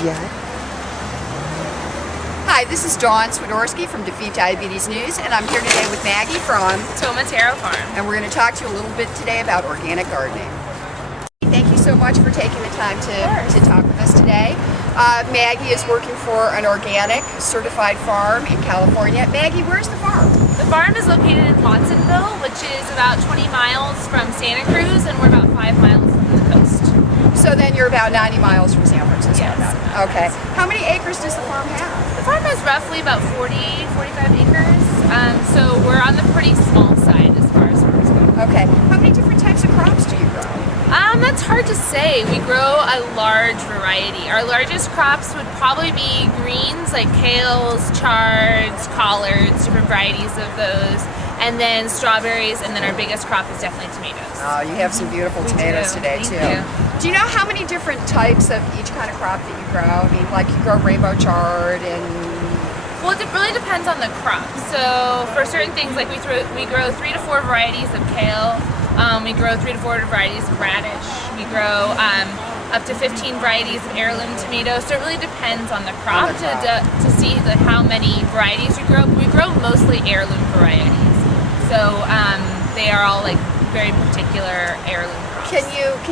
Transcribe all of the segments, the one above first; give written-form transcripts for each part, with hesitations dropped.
Yeah. Hi, this is Dawn Swiderski from Defeat Diabetes News, and I'm here today with Maggie from Tomatero Farm. And we're going to talk to you a little bit today about organic gardening. Thank you so much for taking the time to talk with us today. Maggie is working for an organic certified farm in California. Maggie, where's the farm? The farm is located in Watsonville, which is about 20 miles from Santa Cruz, and we're about 5 miles from the coast. So then you're about 90 miles from San Francisco. Yes. Okay. How many acres does the farm have? The farm has roughly about 45 acres, so we're on the pretty small side as far as farms go. Okay. How many different types of crops do you grow? That's hard to say. We grow a large variety. Our largest crops would probably be greens like kales, chards, collards, different varieties of those, and then strawberries, and then our biggest crop is definitely tomatoes. Oh, you have some beautiful tomatoes today too. Do you know how many different types of each kind of crop that you grow? I mean, like you grow rainbow chard and... Well, it really depends on the crop. So for certain things, like we grow 3 to 4 varieties of kale. We grow 3 to 4 varieties of radish. We grow up to 15 varieties of heirloom tomatoes. So it really depends on the crop, to see how many varieties we grow. We grow mostly heirloom varieties. So they are all like very particular heirloom crops. Can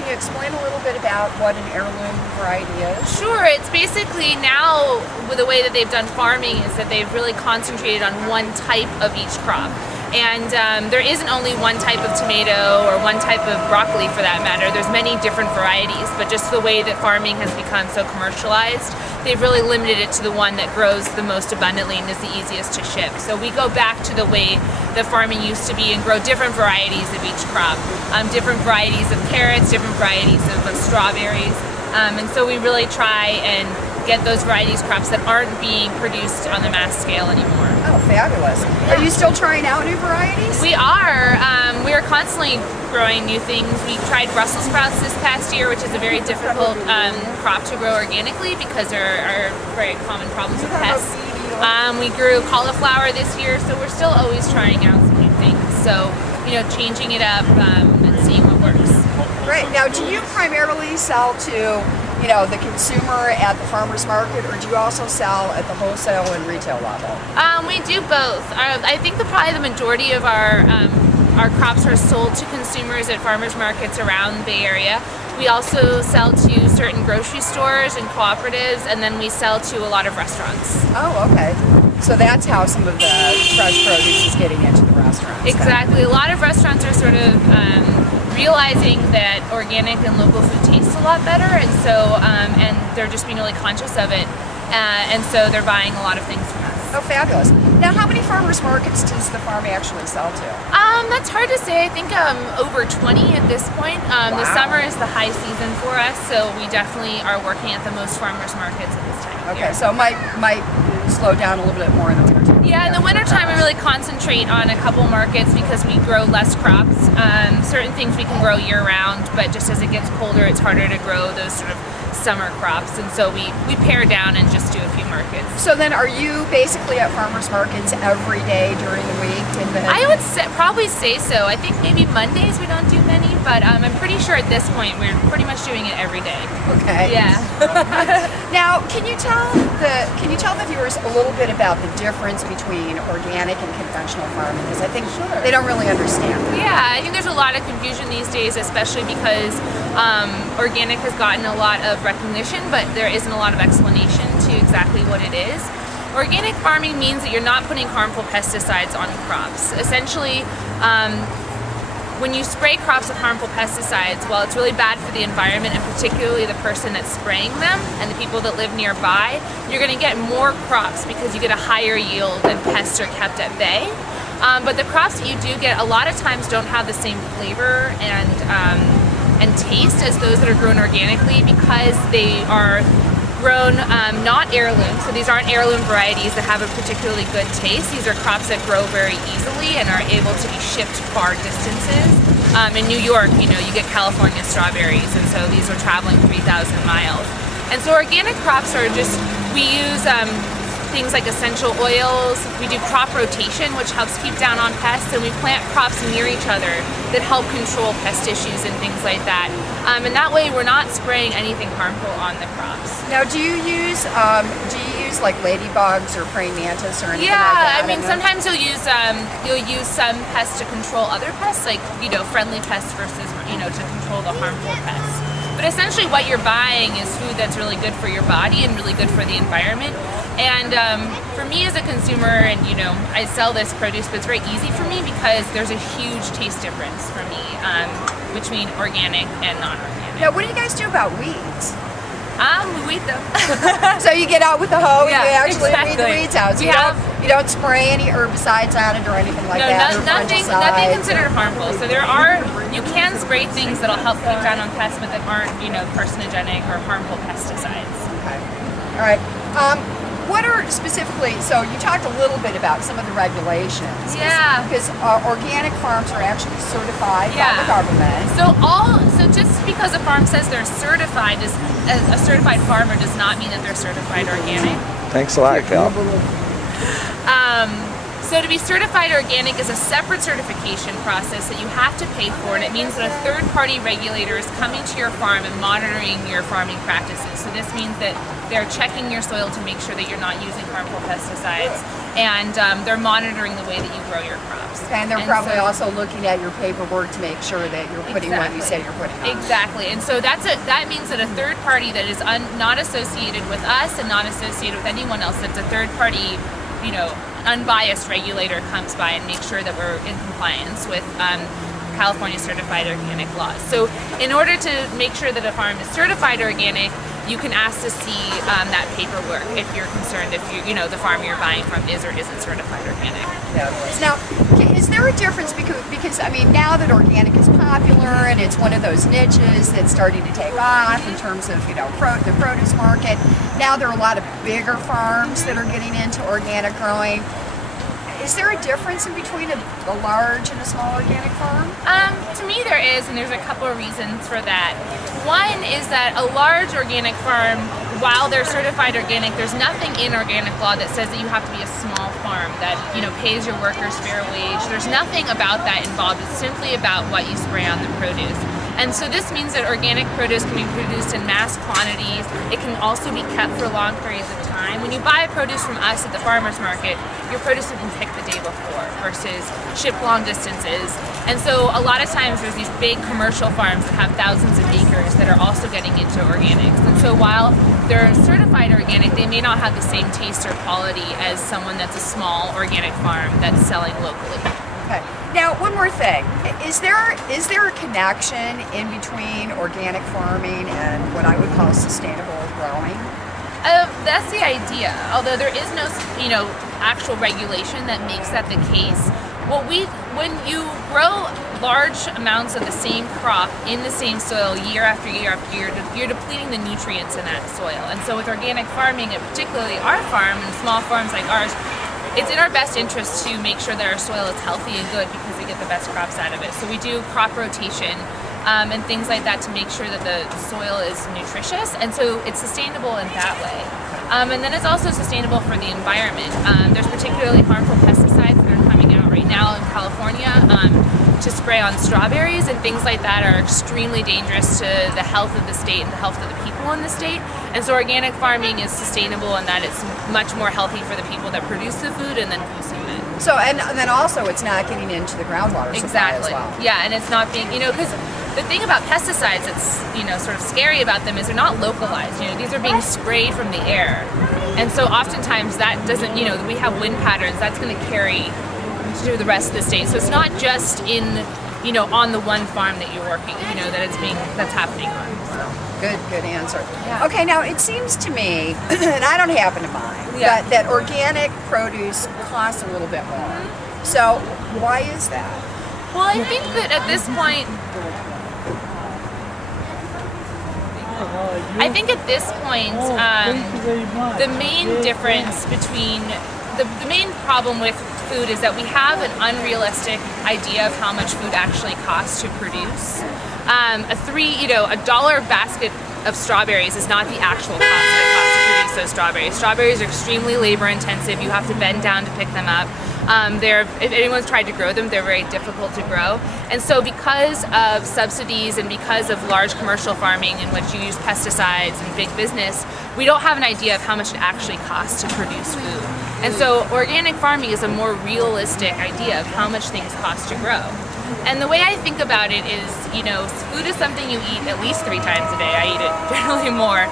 you explain a little bit about what an heirloom variety is? Sure. It's basically now, with the way that they've done farming, is that they've really concentrated on one type of each crop. And there isn't only one type of tomato or one type of broccoli for that matter. There's many different varieties, but just the way that farming has become so commercialized, they've really limited it to the one that grows the most abundantly and is the easiest to ship. So we go back to the way that farming used to be and grow different varieties of each crop. Different varieties of carrots, different varieties of strawberries. And so we really try and get those varieties crops that aren't being produced on the mass scale anymore. Oh, fabulous. Yeah. Are you still trying out new varieties? We are. We are constantly growing new things. We tried Brussels sprouts this past year, which is a very difficult crop to grow organically because there are very common problems with pests. We grew cauliflower this year, so we're still always trying out some new things. So, changing it up and seeing what works. Great. Now, do you primarily sell to the consumer at the farmer's market, or do you also sell at the wholesale and retail level? We do both. I think probably the majority of our crops are sold to consumers at farmers markets around the Bay Area. We also sell to certain grocery stores and cooperatives, and then we sell to a lot of restaurants. Oh, okay. So that's how some of the fresh produce is getting into the restaurants. Exactly. A lot of restaurants are sort of realizing that organic and local food tastes a lot better, and so and they're just being really conscious of it, and so they're buying a lot of things from us. Oh, fabulous. Now, how many farmers markets does the farm actually sell to? That's hard to say. I think over 20 at this point. Wow. The summer is the high season for us, so we definitely are working at the most farmers markets at this time of year. Okay, so might slow down a little bit more in the wintertime. Yeah, in the wintertime we really concentrate on a couple markets because we grow less crops. Certain things we can grow year-round, but just as it gets colder, it's harder to grow those sort of summer crops, and so we pare down and just do a few markets. So then are you basically at farmers markets every day during the week? I would probably say so. I think maybe Mondays we don't do many, but I'm pretty sure at this point we're pretty much doing it every day. Okay. Yeah. Now, can you tell the viewers a little bit about the difference between organic and conventional farming? Because I think they don't really understand that. Yeah, I think there's a lot of confusion these days, especially because organic has gotten a lot of recognition, but there isn't a lot of explanation to exactly what it is. Organic farming means that you're not putting harmful pesticides on crops. Essentially, when you spray crops with harmful pesticides, well, it's really bad for the environment and particularly the person that's spraying them and the people that live nearby. You're going to get more crops because you get a higher yield and pests are kept at bay. But the crops that you do get a lot of times don't have the same flavor and taste as those that are grown organically because they are grown not heirloom, so these aren't heirloom varieties that have a particularly good taste. These are crops that grow very easily and are able to be shipped far distances. In New York, you get California strawberries, and so these are traveling 3,000 miles. And so organic crops are just, we use things like essential oils. We do crop rotation, which helps keep down on pests, and we plant crops near each other that help control pest issues and things like that. And that way we're not spraying anything harmful on the crops. Now, do you use like ladybugs or praying mantis or anything like that? I mean, sometimes you'll use some pests to control other pests, like, you know, friendly pests versus, you know, to control the harmful pests. But essentially what you're buying is food that's really good for your body and really good for the environment. And for me as a consumer, and you know, I sell this produce, but it's very easy for me because there's a huge taste difference for me between organic and non-organic. Now, what do you guys do about weeds? We weed them. So you get out with the hoe and you actually exactly. weed the weeds out. So you don't spray any herbicides on it or anything like that? No, nothing considered harmful. So you can spray things that'll help keep down on pests, but that aren't, you know, carcinogenic or harmful pesticides. Okay. All right. What are specifically, so you talked a little bit about some of the regulations. Yeah. Because organic farms are actually certified by the government. So just because a farm says they're certified, a certified farmer does not mean that they're certified organic. Thanks a lot, Cal. So to be certified organic is a separate certification process that you have to pay for, and it means that a third-party regulator is coming to your farm and monitoring your farming practices. So this means that they're checking your soil to make sure that you're not using harmful pesticides, and they're monitoring the way that you grow your crops. And they're probably also looking at your paperwork to make sure that you're putting what you say you're putting on. Exactly. And so that means that a third party that is not associated with us and not associated with anyone else, that's a third party, you know, unbiased regulator comes by and makes sure that we're in compliance with California certified organic laws. So in order to make sure that a farm is certified organic, you can ask to see that paperwork if you're concerned if the farm you're buying from is or isn't certified organic. Now, is there a difference because I mean, now that organic is popular and it's one of those niches that's starting to take off in terms of, you know, the produce market, now there are a lot of bigger farms that are getting into organic growing. Is there a difference in between a large and a small organic farm? To me there is, and there's a couple of reasons for that. One is that a large organic farm, while they're certified organic, there's nothing in organic law that says that you have to be a small farm that, you know, pays your workers fair wage. There's nothing about that involved. It's simply about what you spray on the produce. And so this means that organic produce can be produced in mass quantities. It can also be kept for long periods of time. When you buy produce from us at the farmer's market, your produce has been picked the day before versus shipped long distances. And so a lot of times there's these big commercial farms that have thousands of acres that are also getting into organics. And so while they're certified organic, they may not have the same taste or quality as someone that's a small organic farm that's selling locally. Okay. Now, one more thing. Is there a connection in between organic farming and what I would call sustainable growing? That's the idea. Although there is no, you know, actual regulation that makes that the case. When you grow large amounts of the same crop in the same soil year after year after year, you're depleting the nutrients in that soil. And so with organic farming, and particularly our farm and small farms like ours, it's in our best interest to make sure that our soil is healthy and good because we get the best crops out of it. So we do crop rotation and things like that to make sure that the soil is nutritious, and so it's sustainable in that way. And then it's also sustainable for the environment. There's particularly harmful pesticides that are coming out right now in California to spray on strawberries, and things like that are extremely dangerous to the health of the state and the health of the people in the state. And so organic farming is sustainable in that it's much more healthy for the people that produce the food and then consume it. So, and then also it's not getting into the groundwater supply as well. Yeah, and it's not being, you know, because the thing about pesticides that's, you know, sort of scary about them is they're not localized. You know, these are being sprayed from the air. And so oftentimes that doesn't, you know, we have wind patterns, that's going to carry to the rest of the state. So it's not just in, you know, on the one farm that you're working, you know, that's happening on. Good answer. Yeah. Okay, now it seems to me, and I don't happen to mind, that organic produce costs a little bit more. So why is that? Well, I think that at this point, the main difference between the main problem with food is that we have an unrealistic idea of how much food actually costs to produce. $1 basket of strawberries is not the actual cost that it costs to produce as strawberries. Strawberries are extremely labor intensive. You have to bend down to pick them up. If anyone's tried to grow them, they're very difficult to grow. And so because of subsidies and because of large commercial farming in which you use pesticides and big business, we don't have an idea of how much it actually costs to produce food. And so organic farming is a more realistic idea of how much things cost to grow. And the way I think about it is, food is something you eat at least 3 times a day. I eat it generally more.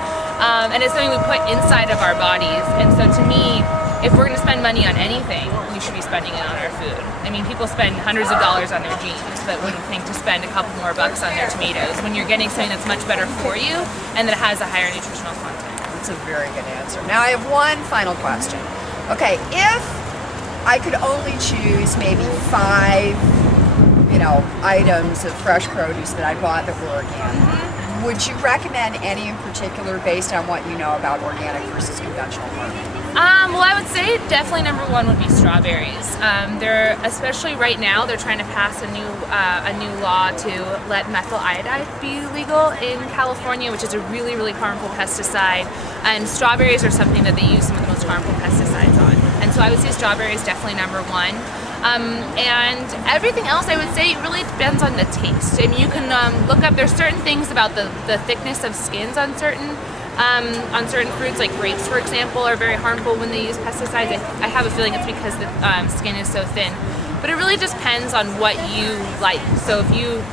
And it's something we put inside of our bodies. And so to me, if we're going to spend money on anything, we should be spending it on our food. I mean, people spend hundreds of dollars on their jeans, but wouldn't think to spend a couple more bucks on their tomatoes when you're getting something that's much better for you and that has a higher nutritional content. That's a very good answer. Now I have one final question. Okay, if I could only choose maybe 5, items of fresh produce that I bought that were organic, would you recommend any in particular based on what you know about organic versus conventional farming? Well, I would say definitely number 1 would be strawberries. Especially right now, they're trying to pass a new law to let methyl iodide be legal in California, which is a really, really harmful pesticide. And strawberries are something that they use some of the most harmful pesticides on. And so I would say strawberries definitely number 1. And everything else, I would say, it really depends on the taste. I mean, you can look up. There's certain things about the thickness of skins on certain fruits, like grapes, for example, are very harmful when they use pesticides. I have a feeling it's because the skin is so thin. But it really just depends on what you like. So if you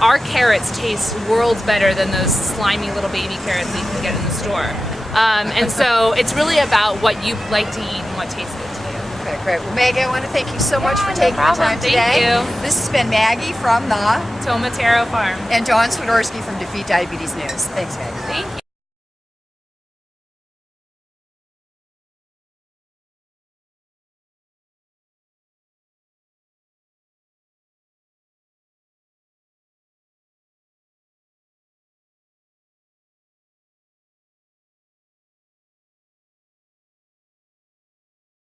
our carrots taste worlds better than those slimy little baby carrots that you can get in the store. And so it's really about what you like to eat and what tastes good to you. Okay, great. Well, Maggie, I want to thank you so much for taking the time today. Thank you. This has been Maggie from the Tomatero Farm. and Dawn Swiderski from Defeat Diabetes News. Thanks, Maggie. Thank you.